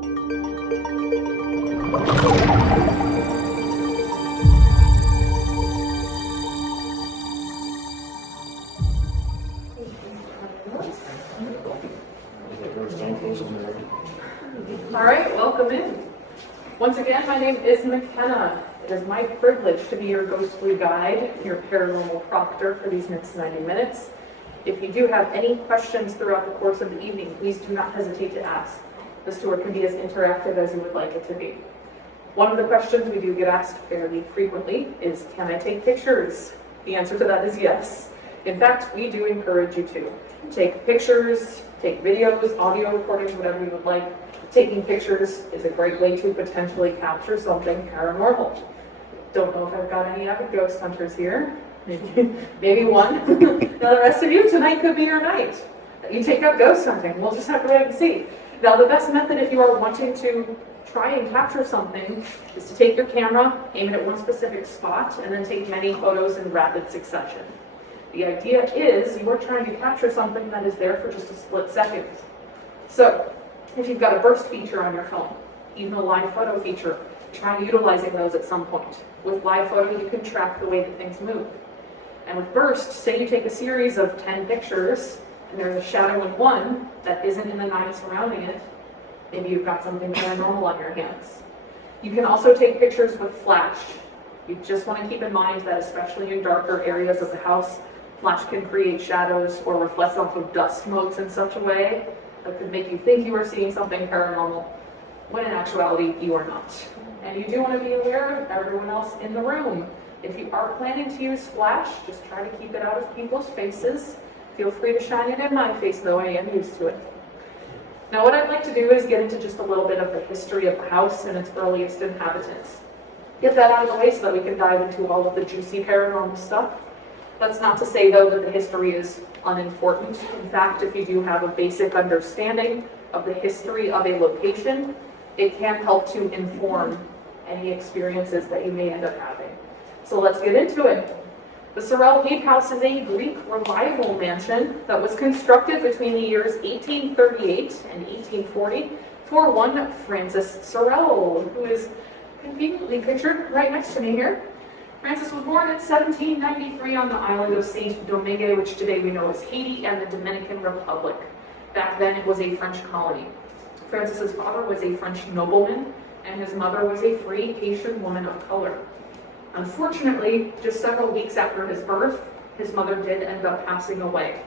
All right, welcome in. Once again, my name is McKenna. It is my privilege to be your ghostly guide, your paranormal proctor for these next 90 minutes. If you do have any questions throughout the course of the evening, please do not hesitate to ask. This tour can be as interactive as you would like it to be. One of the questions we do get asked fairly frequently is, can I take pictures? The answer to that is yes. In fact, we do encourage you to. Take pictures, take videos, audio recordings, whatever you would like. Taking pictures is a great way to potentially capture something paranormal. Don't know if I've got any avid ghost hunters here. Maybe one. Now the rest of you, tonight could be your night. You take up ghost hunting. We'll just have to wait and see. Now the best method if you are wanting to try and capture something is to take your camera, aim it at one specific spot, and then take many photos in rapid succession. The idea is you are trying to capture something that is there for just a split second. So, if you've got a burst feature on your phone, even a live photo feature, try utilizing those at some point. With live photo, you can track the way that things move. And with burst, say you take a series of 10 pictures, and there's a shadow in one that isn't in the night surrounding it, maybe you've got something paranormal on your hands. You can also take pictures with flash. You just want to keep in mind that especially in darker areas of the house, flash can create shadows or reflect off of dust motes in such a way that could make you think you are seeing something paranormal, when in actuality you are not. And you do want to be aware of everyone else in the room. If you are planning to use flash, just try to keep it out of people's faces. Feel free to shine it in my face, though I am used to it. Now what I'd like to do is get into just a little bit of the history of the house and its earliest inhabitants. Get that out of the way so that we can dive into all of the juicy paranormal stuff. That's not to say, though, that the history is unimportant. In fact, if you do have a basic understanding of the history of a location, it can help to inform any experiences that you may end up having. So let's get into it. The Sorrel Weed House is a Greek revival mansion that was constructed between the years 1838 and 1840 for one Francis Sorrel, who is conveniently pictured right next to me here. Francis was born in 1793 on the island of Saint Domingue, which today we know as Haiti and the Dominican Republic. Back then it was a French colony. Francis's father was a French nobleman, and his mother was a free Haitian woman of color. Unfortunately, just several weeks after his birth, his mother did end up passing away.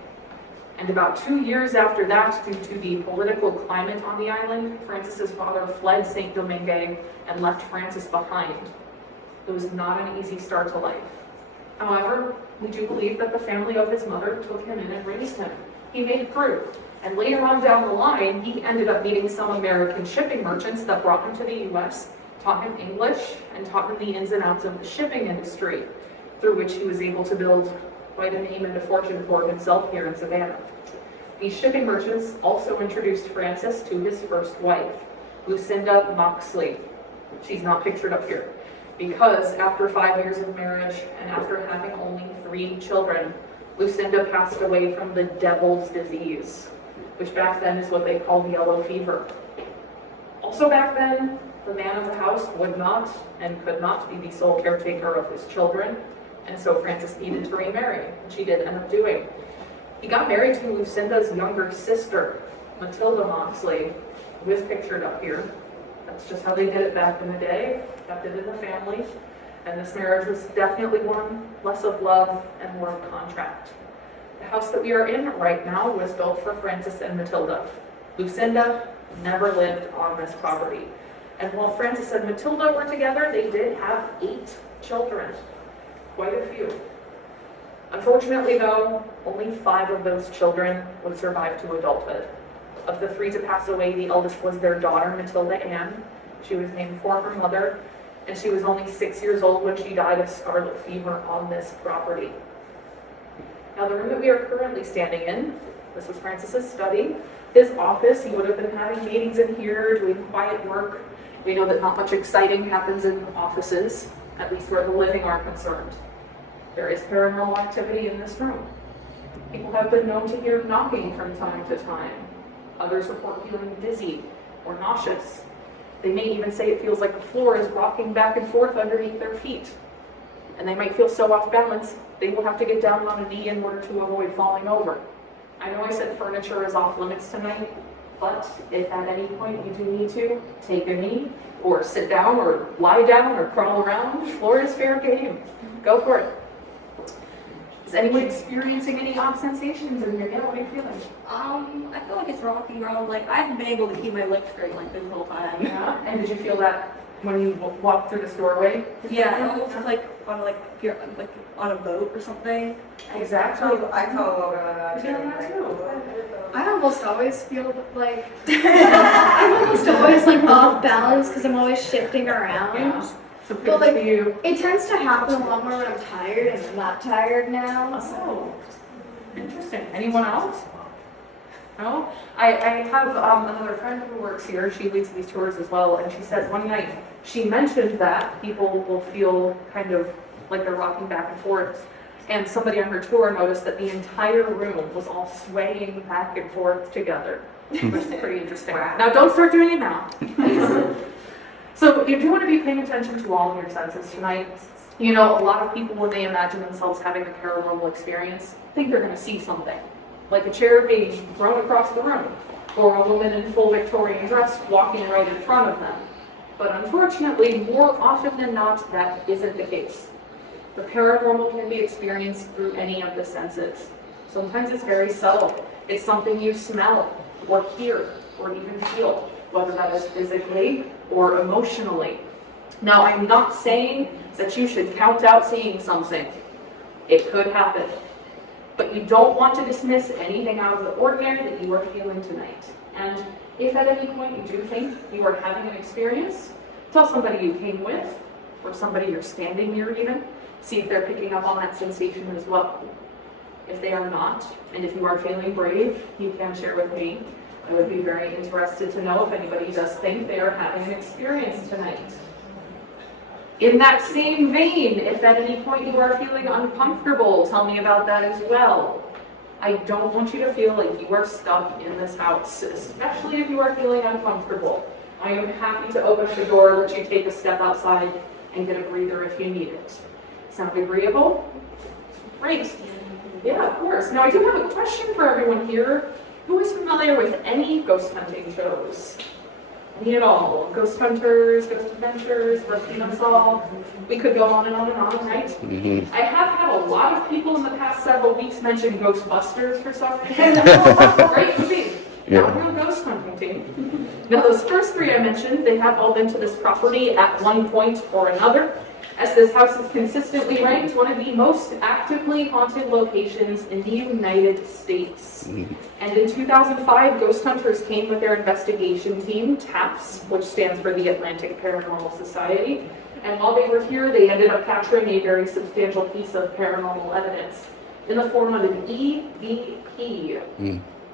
And about 2 years after that, due to the political climate on the island, Francis's father fled Saint Domingue and left Francis behind. It was not an easy start to life. However, we do believe that the family of his mother took him in and raised him. He made it through. And later on down the line, he ended up meeting some American shipping merchants that brought him to the U.S., taught him English, and taught him the ins and outs of the shipping industry, through which he was able to build quite a name and a fortune for himself here in Savannah. These shipping merchants also introduced Francis to his first wife, Lucinda Moxley. She's not pictured up here. Because after 5 years of marriage and after having only 3 children, Lucinda passed away from the devil's disease, which back then is what they called yellow fever. Also back then, the man of the house would not and could not be the sole caretaker of his children, and so Francis needed to remarry, which he did end up doing. He got married to Lucinda's younger sister, Matilda Moxley, who is pictured up here. That's just how they did it back in the day, kept it in the family, and this marriage was definitely one less of love and more of contract. The house that we are in right now was built for Francis and Matilda. Lucinda never lived on this property. And while Francis and Matilda were together, they did have 8 children, quite a few. Unfortunately though, only 5 of those children would survive to adulthood. Of the 3 to pass away, the eldest was their daughter, Matilda Ann. She was named for her mother, and she was only 6 years old when she died of scarlet fever on this property. Now the room that we are currently standing in, this was Francis's study. His office, he would have been having meetings in here, doing quiet work. We know that not much exciting happens in offices, at least where the living are concerned. There is paranormal activity in this room. People have been known to hear knocking from time to time. Others report feeling dizzy, or nauseous. They may even say it feels like the floor is rocking back and forth underneath their feet. And they might feel so off balance, they will have to get down on a knee in order to avoid falling over. I know I said furniture is off limits tonight, but if at any point you do need to, take a knee, or sit down, or lie down, or crawl around, floor is fair game. Go for it. Is anyone experiencing any odd sensations in here? Yeah, what are you feeling? I feel like it's rocking around. Like I haven't been able to keep my legs straight like this whole time. Yeah. And did you feel that when you walked through this doorway? Yeah, it was like on if you're like on a boat or something. Exactly. I fell over on that too. I almost always feel like I'm almost always like off balance because I'm always shifting around. Yeah. So But like, for you. it tends to happen a lot more when I'm tired, and I'm not tired now. Oh, interesting. Anyone else? No? I have another friend who works here. She leads these tours as well, and she said one night she mentioned that people will feel kind of like they're rocking back and forth. And somebody on her tour noticed that the entire room was all swaying back and forth together, which is pretty interesting. Now, don't start doing it now. So you do want to be paying attention to all of your senses tonight. You know, a lot of people, when they imagine themselves having a paranormal experience, think they're going to see something, like a chair being thrown across the room, or a woman in full Victorian dress walking right in front of them. But unfortunately, more often than not, that isn't the case. The paranormal can be experienced through any of the senses. Sometimes it's very subtle. It's something you smell, or hear, or even feel, whether that is physically or emotionally. Now, I'm not saying that you should count out seeing something. It could happen. But you don't want to dismiss anything out of the ordinary that you are feeling tonight. And if at any point you do think you are having an experience, tell somebody you came with, or somebody you're standing near even, see if they're picking up on that sensation as well. If they are not, and if you are feeling brave, you can share with me. I would be very interested to know if anybody does think they are having an experience tonight. In that same vein, if at any point you are feeling uncomfortable, tell me about that as well. I don't want you to feel like you are stuck in this house, especially if you are feeling uncomfortable. I am happy to open the door, let you take a step outside, and get a breather if you need it. Sound agreeable? Great. Yeah, of course. Now I do have a question for everyone here. Who is familiar with any ghost hunting shows? Any at all? Ghost Hunters, Ghost Adventures, Let's See Us All. We could go on and on and on, right? I have had a lot of people in the past several weeks mention Ghostbusters for some reason. Great to see. Not a real ghost hunting team. Now those first three I mentioned, they have all been to this property at one point or another, as this house is consistently ranked one of the most actively haunted locations in the United States. And in 2005, ghost hunters came with their investigation team, TAPS, which stands for the Atlantic Paranormal Society. And while they were here, they ended up capturing a very substantial piece of paranormal evidence in the form of an EVP.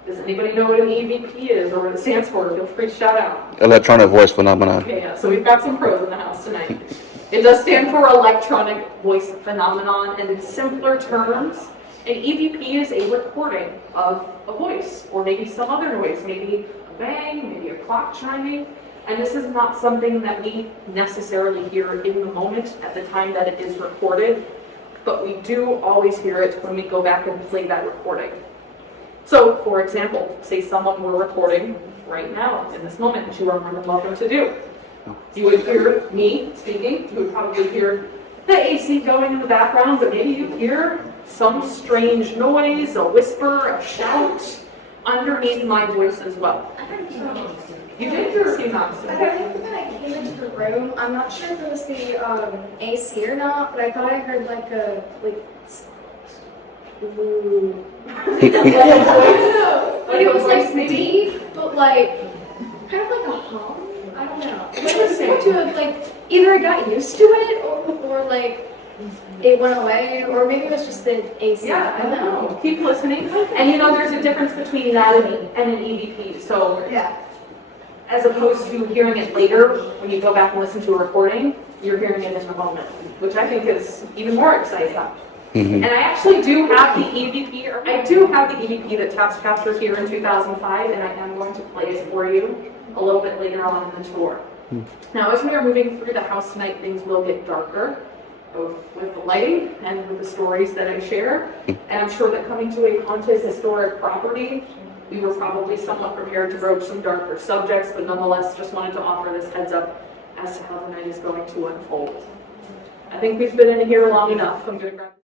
Does anybody know what an EVP is or what it stands for? Feel free to shout out. Electronic voice phenomenon. Okay, yeah, so we've got some pros in the house tonight. It does stand for electronic voice phenomenon, and in simpler terms, an EVP is a recording of a voice, or maybe some other noise, maybe a bang, maybe a clock chiming, and this is not something that we necessarily hear in the moment at the time that it is recorded, but we do always hear it when we go back and play that recording. So, for example, say someone were recording right now, in this moment, which you are more than welcome to do. You would hear me speaking, you would probably hear the AC going in the background, but maybe you hear some strange noise, a whisper, a shout, underneath my voice as well. You did hear a few knocks. I think when I came into the room, I'm not sure if it was the AC or not, but I thought I heard like a ooh. Like it was like deep, but like kind of like a hum. I don't know. It was seemed to have like either I got used to it or like it went away, or maybe it was just the AC. Yeah, I don't know. Keep listening. And you know, there's a difference between that and an EVP. So Yeah. as opposed to hearing it later, when you go back and listen to a recording, you're hearing it in the moment, which I think is even more exciting. And I actually do have the EVP, or I do have the EVP that TAPS captured here in 2005, and I am going to play it for you. a little bit later on in the tour. Now, as we are moving through the house tonight, things will get darker, both with the lighting and with the stories that I share. And I'm sure that coming to a haunted historic property, we were probably somewhat prepared to broach some darker subjects, but nonetheless just wanted to offer this heads up as to how the night is going to unfold. I think we've been in here long enough. I'm going to grab